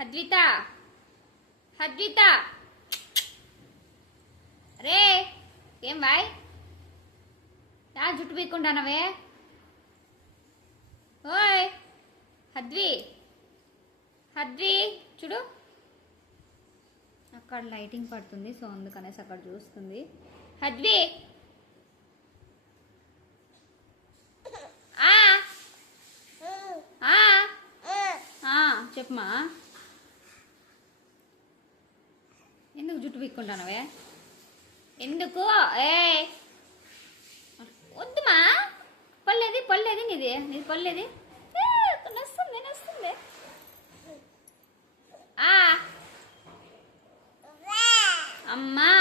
హద్విత హద్విత రే ఏం బాయ్ నా జుట్టు పీక్కుంటానవే ఓయ్ హద్వి హద్వి చూడు అక్కడ లైటింగ్ పడుతుంది సో అందుకనేసి అక్కడ చూస్తుంది హద్వి చెప్పమా ఎందుకు జుట్టు పీక్కుంటానవే ఎందుకు ఏ వద్దుమా పళ్ళేది పళ్ళేది నీది పళ్ళేది నస్తుంది నస్తుంది అమ్మా